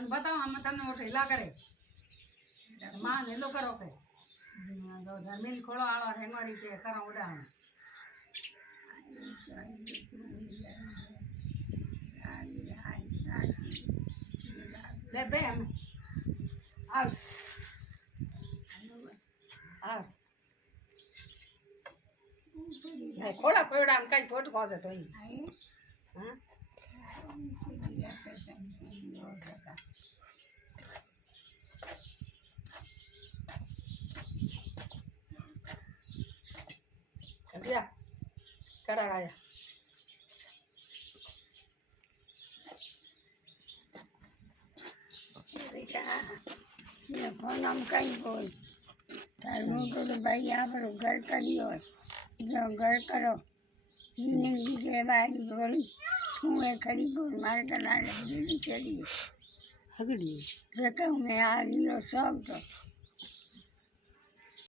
અને બતાવો આમાં તમને ઓઠ હિલા કરે માં હેલો કરો કે જમીન ખોળો આળો હેંગવાડી કે કરો ઉડાણ લે બે અમે આવ આવ ખોળા ખોડા આમ કઈ ખોટ ખોસે તો હા Así cara gaya. ये फोन हम कहीं बोल तार मुझे तो भाई आप लोग घर करियो जो घर करो जिंदगी के बारी बोली तू है खड़ी बोल मार कर ला रही चली हगड़ी रकम में आ रही हो सब तो